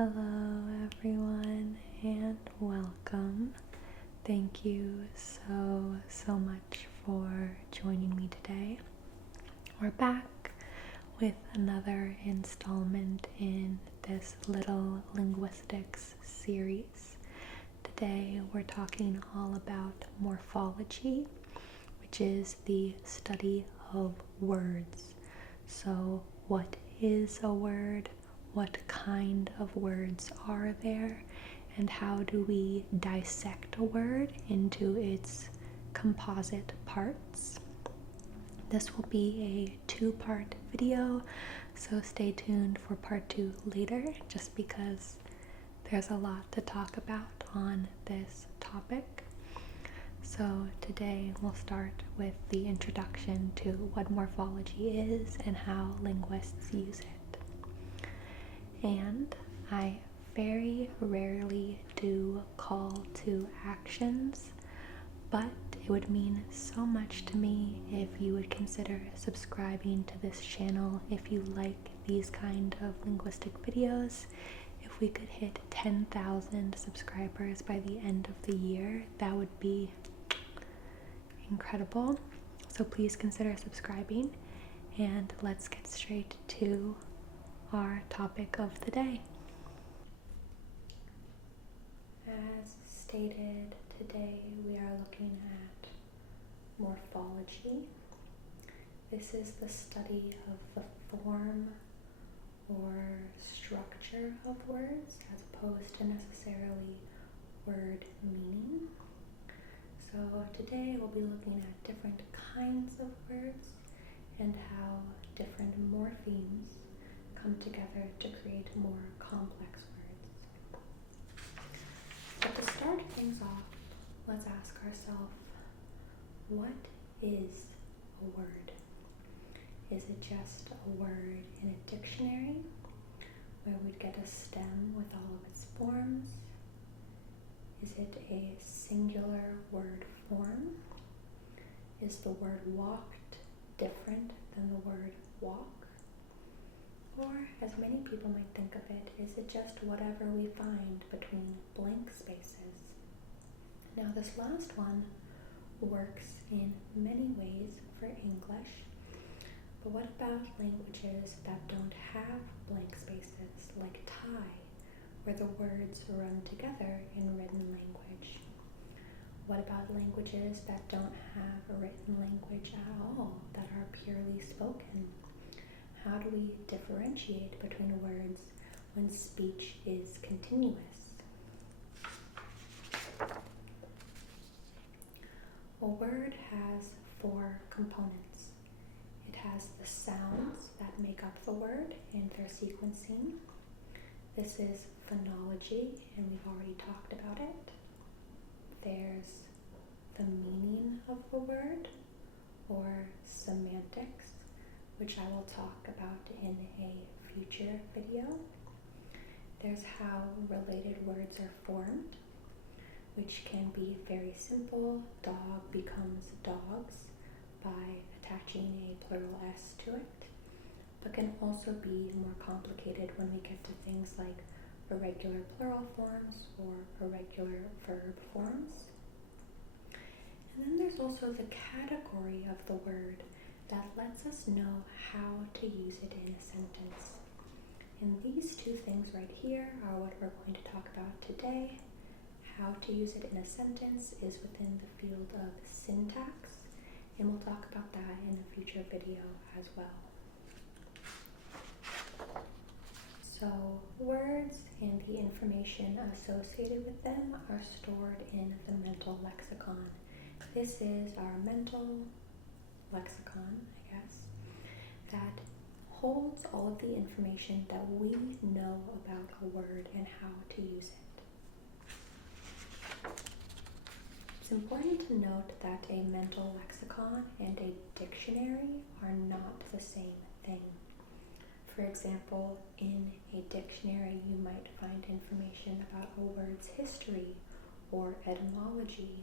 Hello, everyone, and welcome. Thank you so much for joining me today. We're back with another installment in this little linguistics series. Today, we're talking all about morphology, which is the study of words. So, what is a word? What kind of words are there, and how do we dissect a word into its composite parts? This will be a two-part video, so stay tuned for part 2 later, just because there's a lot to talk about on this topic. So today we'll start with the introduction to what morphology is and how linguists use it. And I very rarely do call to actions, but it would mean so much to me if you would consider subscribing to this channel if you like these kind of linguistic videos. If we could hit 10,000 subscribers by the end of the year, that would be incredible. So please consider subscribing, and let's get straight to our topic of the day. As stated, today we are looking at morphology. This is the study of the form or structure of words as opposed to necessarily word meaning. So today we'll be looking at different kinds of words and how different morphemes come together to create more complex words. But to start things off, let's ask ourselves, what is a word? Is it just a word in a dictionary where we'd get a stem with all of its forms? Is it a singular word form? Is the word walked different than the word walk? Or, as many people might think of it, is it just whatever we find between blank spaces? Now, this last one works in many ways for English, but what about languages that don't have blank spaces, like Thai, where the words run together in written language? What about languages that don't have a written language at all, that are purely spoken? How do we differentiate between words when speech is continuous? A word has 4 components. It has the sounds that make up the word and their sequencing. This is phonology, and we've already talked about it. There's the meaning of the word, or semantics, which I will talk about in a future video. There's how related words are formed, which can be very simple. Dog becomes dogs by attaching a plural s to it, but can also be more complicated when we get to things like irregular plural forms or irregular verb forms. And then there's also the category of the word that lets us know how to use it in a sentence. And these two things right here are what we're going to talk about today. How to use it in a sentence is within the field of syntax, and we'll talk about that in a future video as well. So, words and the information associated with them are stored in the mental lexicon. This is our mental lexicon, I guess, that holds all of the information that we know about a word and how to use it. It's important to note that a mental lexicon and a dictionary are not the same thing. For example, in a dictionary you might find information about a word's history or etymology.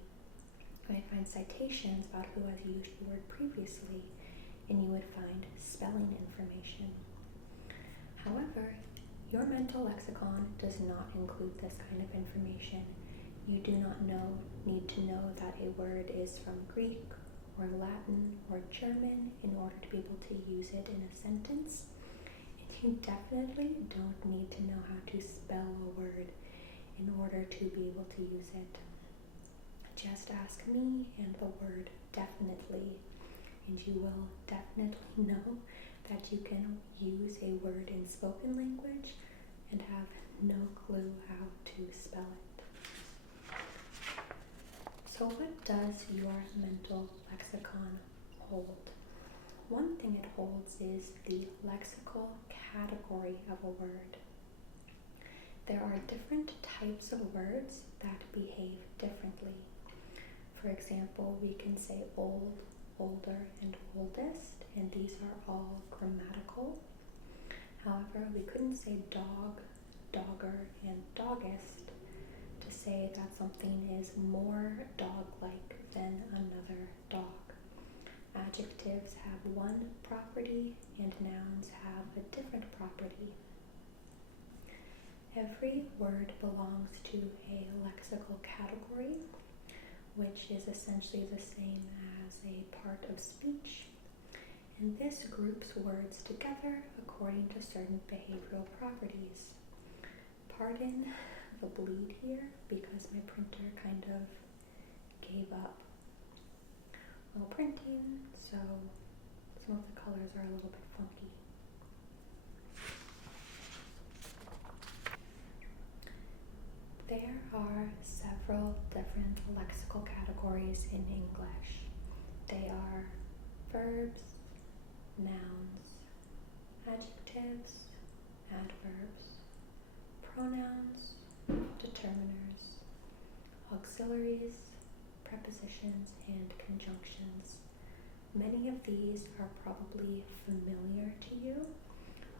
You might find citations about who has used the word previously, and you would find spelling information. However, Your mental lexicon does not include this kind of information. You do not need to know that a word is from Greek or Latin or German in order to be able to use it in a sentence. And you definitely don't need to know how to spell a word in order to be able to use it. Just ask me and the word definitely, and you will definitely know that you can use a word in spoken language and have no clue how to spell it. So what does your mental lexicon hold? One thing it holds is the lexical category of a word. There are different types of words that behave differently. For example, we can say old, older, and oldest, and these are all grammatical. However, we couldn't say dog, dogger, and doggest to say that something is more dog-like than another dog. Adjectives have one property and nouns have a different property. Every word belongs to a lexical category, which is essentially the same as a part of speech. And this groups words together according to certain behavioral properties. Pardon the bleed here because my printer kind of gave up while printing, so some of the colors are a little bit funky. There are several different lexical categories in English. They are verbs, nouns, adjectives, adverbs, pronouns, determiners, auxiliaries, prepositions, and conjunctions. Many of these are probably familiar to you.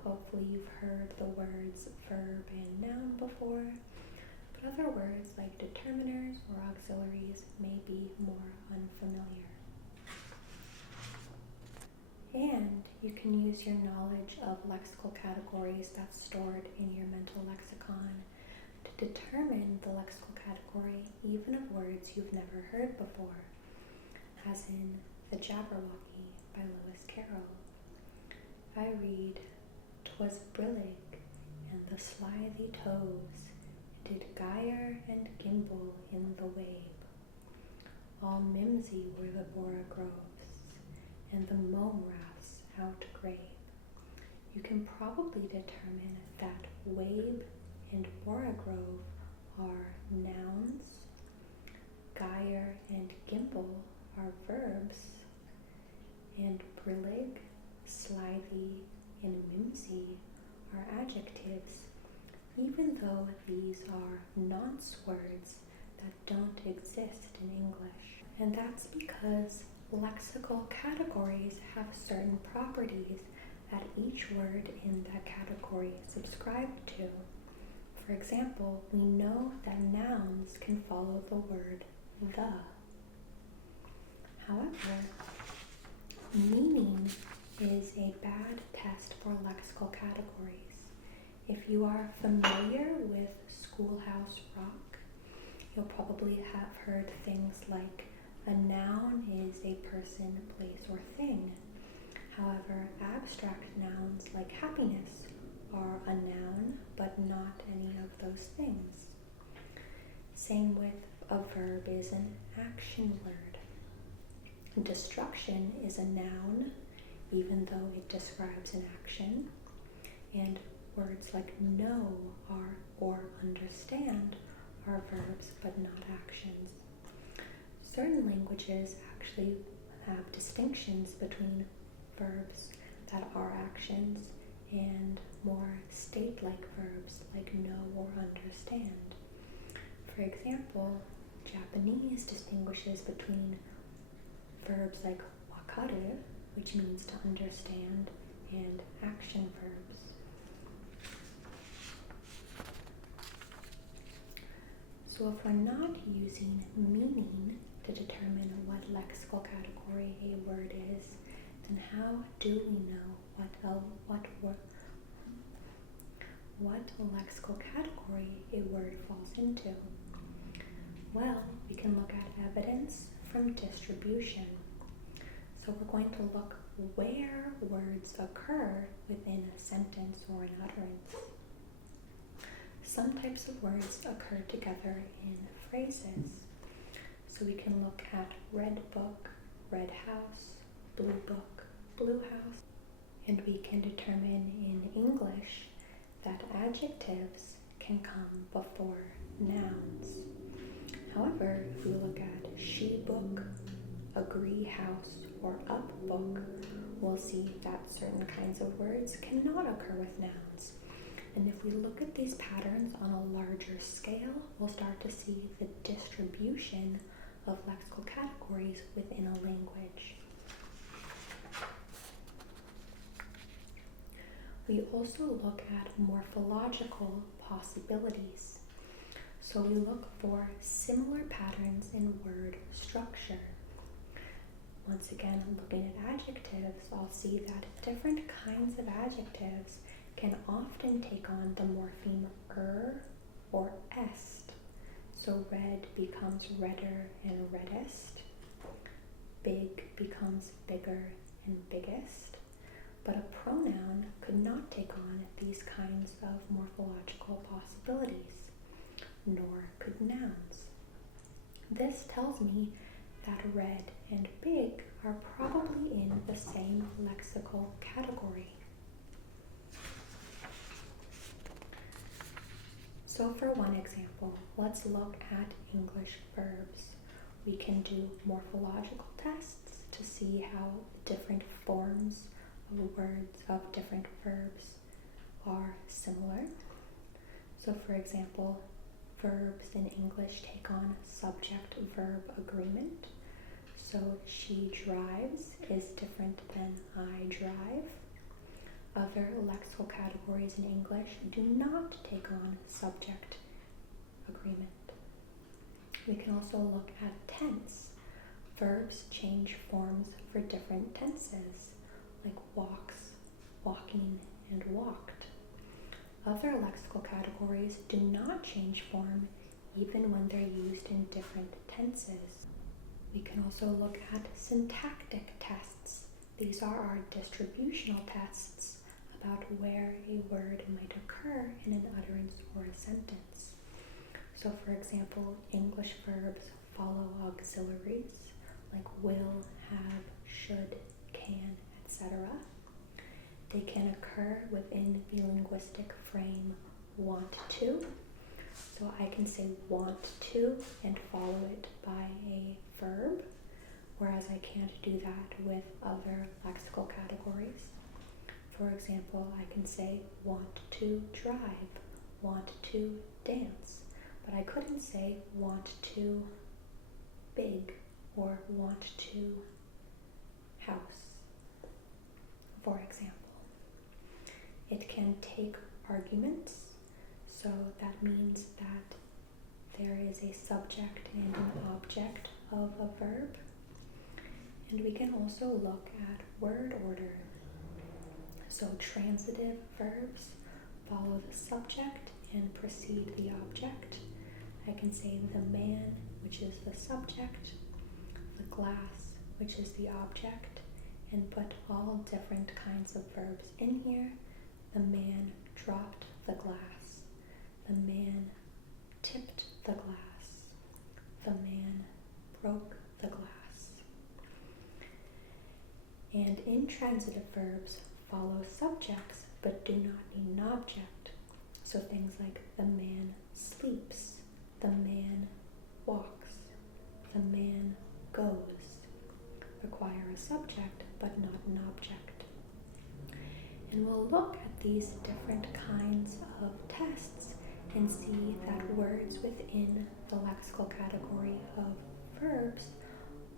Hopefully you've heard the words verb and noun before, but other words like determiners or auxiliaries may be more unfamiliar. And you can use your knowledge of lexical categories that's stored in your mental lexicon to determine the lexical category even of words you've never heard before, as in The Jabberwocky by Lewis Carroll. I read, "'Twas brillig, and the slithy toves did gyre and gimble in the wabe. All mimsy were the borogoves, and the mome raths outgrabe." You can probably determine that wabe and borogrove are nouns, gyre and gimble are verbs, and brillig, slithy, and mimsy are adjectives, even though these are nonce words that don't exist in English. And that's because lexical categories have certain properties that each word in that category is subscribed to. For example, we know that nouns can follow the word the. However, meaning is a bad test for lexical categories. If you are familiar with Schoolhouse Rock, you'll probably have heard things like a noun is a person, place, or thing. However, abstract nouns like happiness are a noun, but not any of those things. Same with a verb is an action word. Destruction is a noun, even though it describes an action. And words like know are or understand are verbs, but not actions. Certain languages actually have distinctions between verbs that are actions and more state-like verbs like know or understand. For example, Japanese distinguishes between verbs like wakaru, which means to understand, and action verbs. So if we're not using meaning to determine what lexical category a word is, then how do we know what lexical category a word falls into? Well, we can look at evidence from distribution. So we're going to look where words occur within a sentence or an utterance. Some types of words occur together in phrases. So we can look at red book, red house, blue book, blue house. And we can determine in English that adjectives can come before nouns. However, if we look at she book, agree house, or up book, we'll see that certain kinds of words cannot occur with nouns. And if we look at these patterns on a larger scale, we'll start to see the distribution of lexical categories within a language. We also look at morphological possibilities. So we look for similar patterns in word structure. Once again, looking at adjectives, I'll see that different kinds of adjectives can often take on the morpheme or est. So red becomes redder and reddest. Big becomes bigger and biggest. But a pronoun could not take on these kinds of morphological possibilities, nor could nouns. This tells me that red and big are probably in the same lexical category. So for one example, let's look at English verbs. We can do morphological tests to see how different forms of words of different verbs are similar. So for example, verbs in English take on subject-verb agreement. So she drives is different than I drive. Other lexical categories in English do not take on subject agreement. We can also look at tense. Verbs change forms for different tenses, like walks, walking, and walked. Other lexical categories do not change form even when they're used in different tenses. We can also look at syntactic tests. These are our distributional tests about where a word might occur in an utterance or a sentence. So for example, English verbs follow auxiliaries like will, have, should, can, etc. They can occur within the linguistic frame want to. So I can say want to and follow it by a verb, whereas I can't do that with other lexical categories. For example, I can say want to drive, want to dance, but I couldn't say want to big or want to house, for example. It can take arguments, so that means that there is a subject and an object of a verb. And we can also look at word order. So transitive verbs follow the subject and precede the object. I can say the man, which is the subject, the glass, which is the object, and put all different kinds of verbs in here. The man dropped the glass. The man tipped the glass. The man broke the glass. And intransitive verbs follow subjects but do not need an object. So things like the man sleeps, the man walks, the man goes require a subject but not an object. And we'll look at these different kinds of tests and see that words within the lexical category of verbs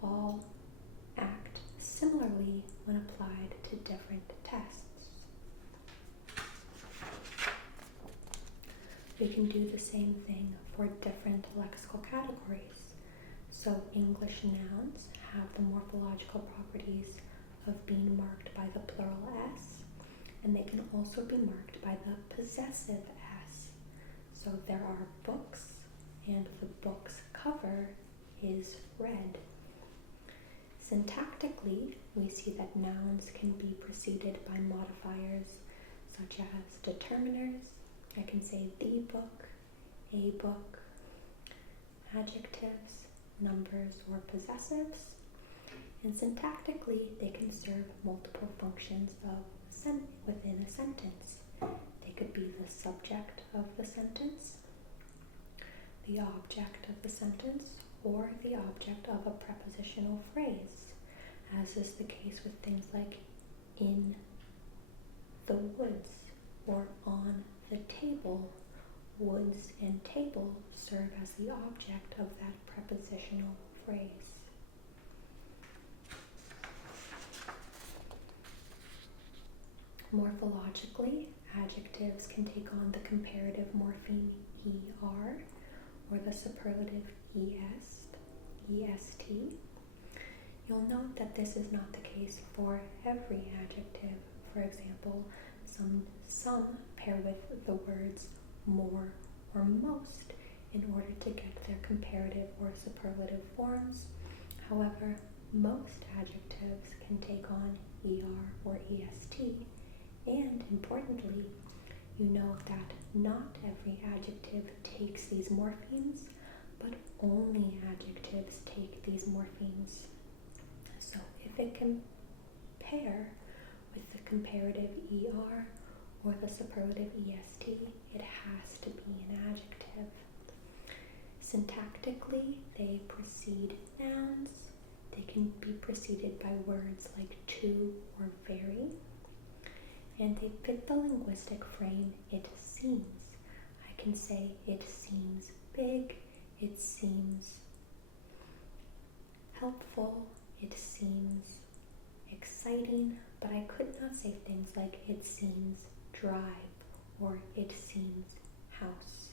all act similarly when applied to different tests. We can do the same thing for different lexical categories. So English nouns have the morphological properties of being marked by the plural S, and they can also be marked by the possessive S. So there are books, and the book's cover is red. Syntactically, we see that nouns can be preceded by modifiers such as determiners. I can say the book, a book, adjectives, numbers, or possessives. And syntactically, they can serve multiple functions within a sentence. They could be the subject of the sentence, the object of the sentence, or the object of a prepositional phrase, as is the case with things like in the woods or on the table. Woods and table serve as the object of that prepositional phrase. Morphologically, adjectives can take on the comparative morpheme er or the superlative est. You'll note that this is not the case for every adjective. For example, some pair with the words more or most in order to get their comparative or superlative forms. However, most adjectives can take on er or est, and importantly, you know that not every adjective takes these morphemes, but only adjectives take these morphemes. So if it can pair with the comparative er or the superlative est, it has to be an adjective. Syntactically, they precede nouns. They can be preceded by words like to or very. And they fit the linguistic frame it seems. I can say it seems big, it seems helpful, it seems exciting, but I could not say things like it seems drive or it seems house.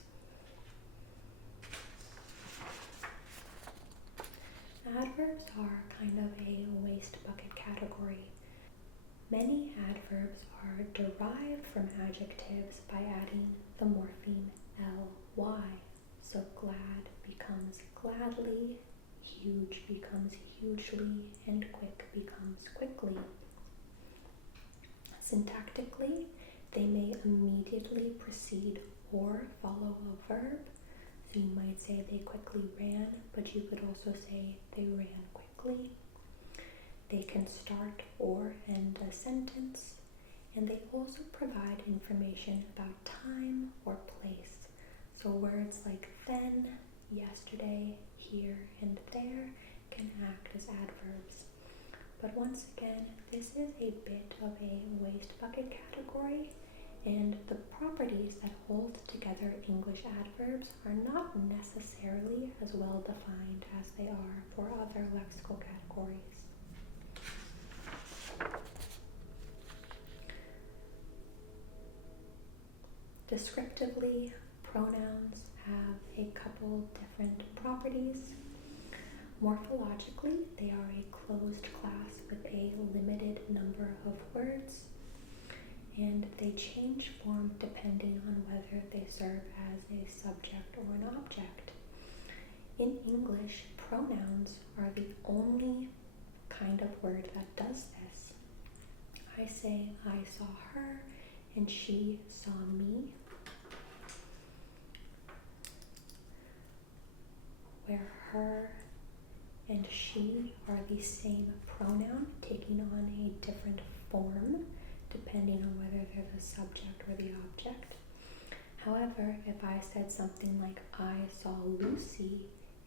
Adverbs are kind of a waste bucket category. Many adverbs are derived from adjectives by adding the morpheme ly. So glad becomes gladly, huge becomes hugely, and quick becomes quickly. Syntactically, they may immediately precede or follow a verb. So you might say they quickly ran, but you could also say they ran quickly. They can start or end a sentence, and they also provide information about time or place. So words like then, yesterday, here, and there can act as adverbs. But once again, this is a bit of a waste bucket category, and the properties that hold together English adverbs are not necessarily as well defined as they are for other lexical categories. Descriptively, pronouns have a couple different properties. Morphologically, they are a closed class with a limited number of words, and they change form depending on whether they serve as a subject or an object. In English, pronouns are the only kind of word that does this. I say, I saw her, and she saw me, where her and she are the same pronoun, taking on a different form depending on whether they're the subject or the object. However, if I said something like, I saw Lucy,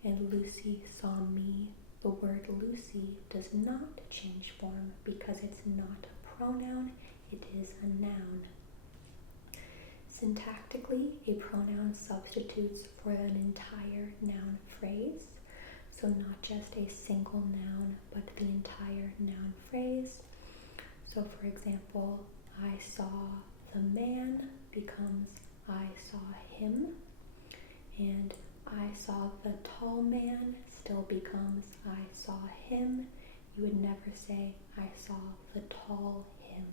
and Lucy saw me, the word Lucy does not change form because it's not a pronoun, it is a noun. Syntactically, a pronoun substitutes for an entire noun phrase, so not just a single noun, but the entire noun phrase. So for example, I saw the man becomes I saw him, and I saw the tall man still becomes I saw him. You would never say I saw the tall him.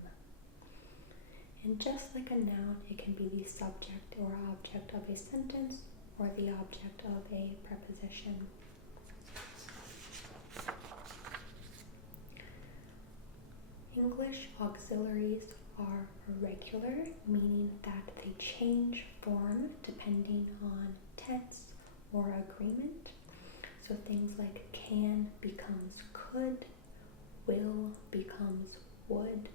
And just like a noun, it can be the subject or object of a sentence or the object of a preposition. English auxiliaries are irregular, meaning that they change form depending on tense or agreement. So things like can becomes could, will becomes would,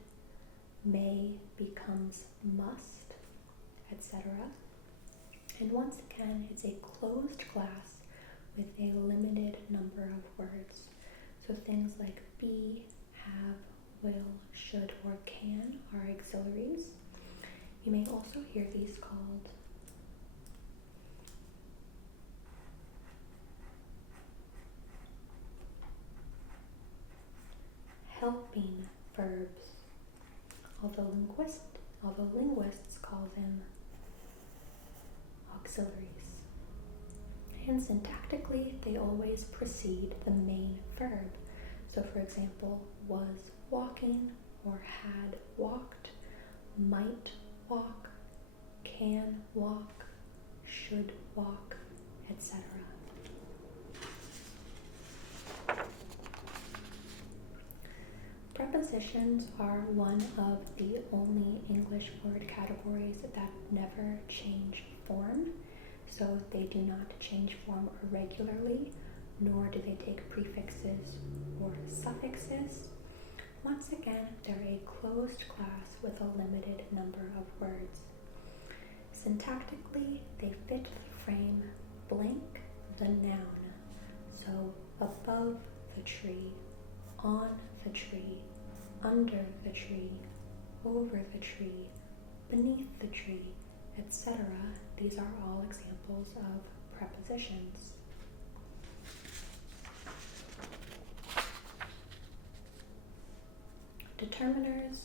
may becomes must, etc. And once again, it's a closed class with a limited number of words. So things like be, have, will, should, or can are auxiliaries. You may also hear these called helping verbs, although linguists call them auxiliaries. And syntactically, they always precede the main verb. So for example, was walking or had walked, might walk, can walk, should walk, etc. Prepositions are one of the only English word categories that never change form. So they do not change form irregularly, nor do they take prefixes or suffixes. Once again, they're a closed class with a limited number of words. Syntactically, they fit the frame blank the noun. So above the tree, on the tree, under the tree, over the tree, beneath the tree, etc. These are all examples of prepositions. Determiners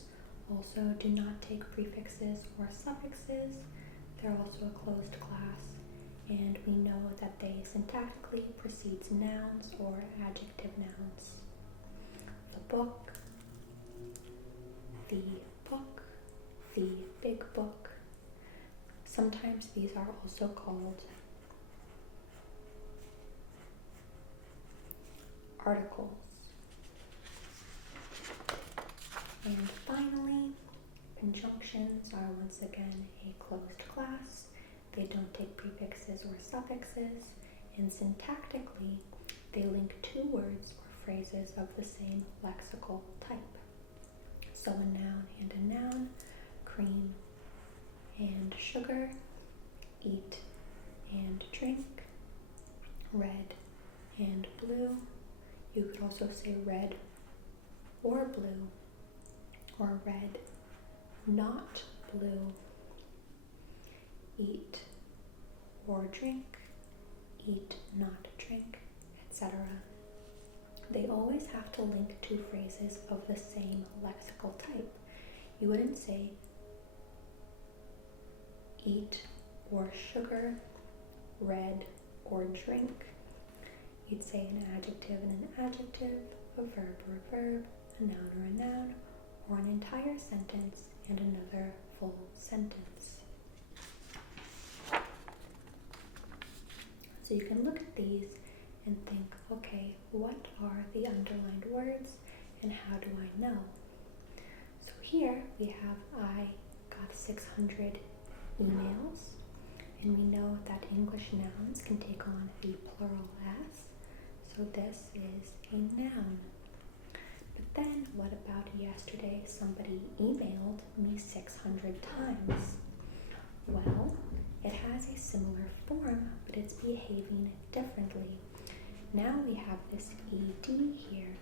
also do not take prefixes or suffixes. They're also a closed class, and we know that they syntactically precedes nouns or adjective nouns. The book, the big book. Sometimes these are also called articles. And finally, conjunctions are once again a closed class. They don't take prefixes or suffixes, and syntactically, they link two words or phrases of the same lexical type. So a noun and a noun, cream and sugar, eat and drink, red and blue. You could also say red or blue, or red, not blue, eat or drink, eat, not drink, etc. They always have to link two phrases of the same lexical type. You wouldn't say eat or sugar, red or drink. You'd say an adjective and an adjective, a verb or a verb, a noun or a noun, or an entire sentence and another full sentence. So you can look at these and think, okay, what are the underlined words and how do I know? So here we have I got 600 emails, and we know that English nouns can take on the plural s, so this is a noun. But then what about yesterday somebody emailed me 600 times? Well, it has a similar form, but it's behaving differently. Now we have this ed here.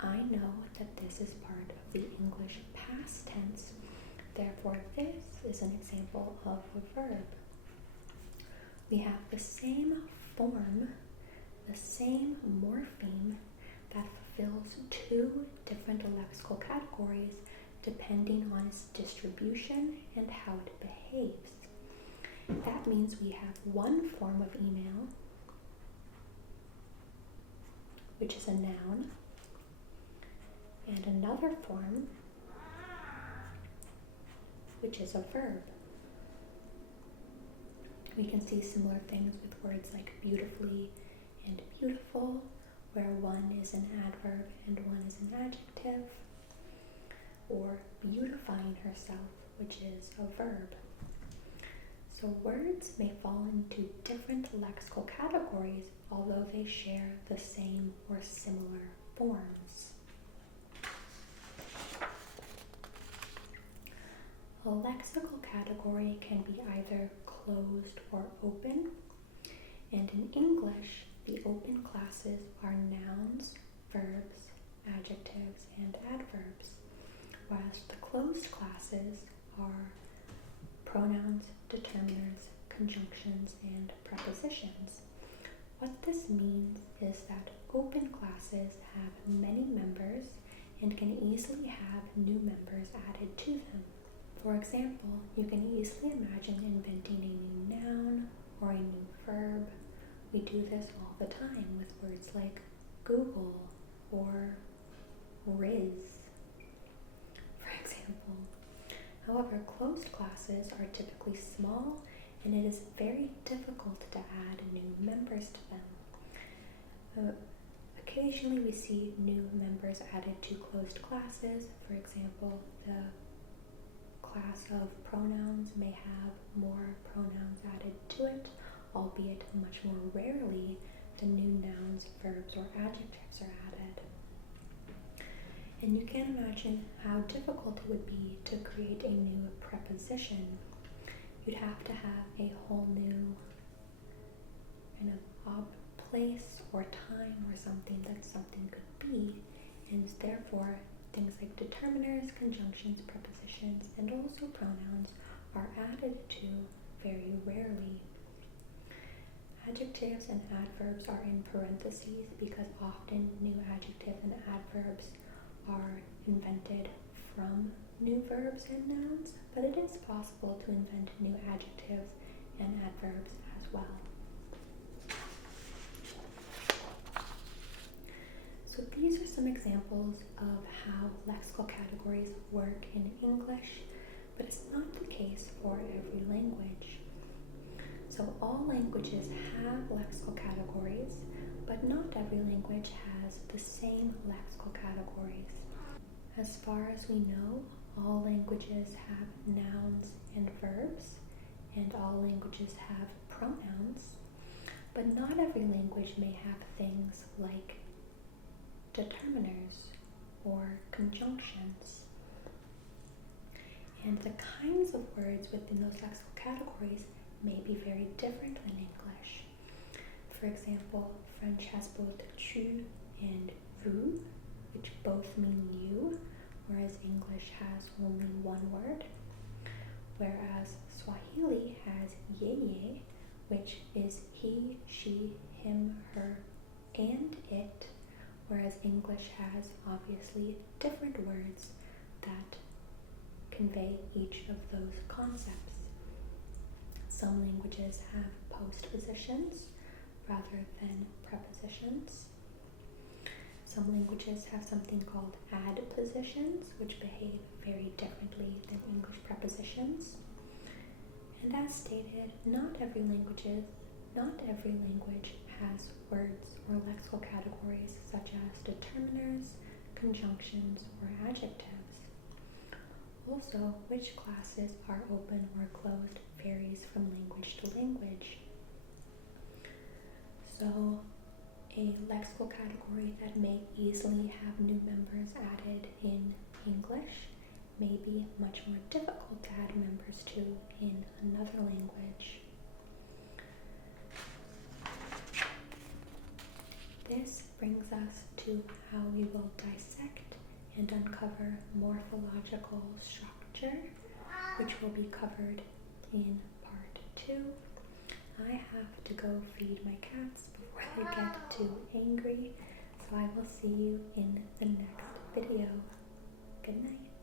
I know that this is part of the English past tense. Therefore, this is an example of a verb. We have the same form, the same morpheme that fulfills two different lexical categories depending on its distribution and how it behaves. That means we have one form of email, which is a noun, and another form, which is a verb. We can see similar things with words like beautifully and beautiful, where one is an adverb and one is an adjective, or beautifying herself, which is a verb. So words may fall into different lexical categories, although they share the same or similar forms. A lexical category can be either closed or open, and in English, the open classes are nouns, verbs, adjectives, and adverbs, whereas the closed classes are pronouns, determiners, conjunctions, and prepositions. What this means is that open classes have many members and can easily have new members added to them. For example, you can easily imagine inventing a new noun or a new verb. We do this all the time with words like Google or Riz, for example. However, closed classes are typically small, and it is very difficult to add new members to them. Occasionally we see new members added to closed classes. For example, the class of pronouns may have more pronouns added to it, albeit much more rarely than new nouns, verbs, or adjectives are added. And you can imagine how difficult it would be to create a new preposition. You'd have to have a whole new kind of place or time or something that something could be, and therefore things like determiners, conjunctions, prepositions, and also pronouns are added to very rarely. Adjectives and adverbs are in parentheses because often new adjectives and adverbs are invented from new verbs and nouns, but it is possible to invent new adjectives and adverbs as well. So these are some examples of how lexical categories work in English, but it's not the case for every language. So all languages have lexical categories, but not every language has the same lexical categories. As far as we know, all languages have nouns and verbs, and all languages have pronouns, but not every language may have things like determiners or conjunctions. And the kinds of words within those lexical categories may be very different than English. For example, French has both tu and vous, which both mean you, whereas English has only one word. Whereas Swahili has yeye, which is he, she, him, her, and it, whereas English has obviously different words that convey each of those concepts. Some languages have postpositions rather than prepositions. Some languages have something called adpositions, which behave very differently than English prepositions. And as stated, not every language has words or lexical categories such as determiners, conjunctions, or adjectives. Also, which classes are open or closed varies from language to language. So, a lexical category that may easily have new members added in English may be much more difficult to add members to in another language. This brings us to how we will dissect and uncover morphological structure, which will be covered in part 2. I have to go feed my cats before they get too angry, so I will see you in the next video. Good night.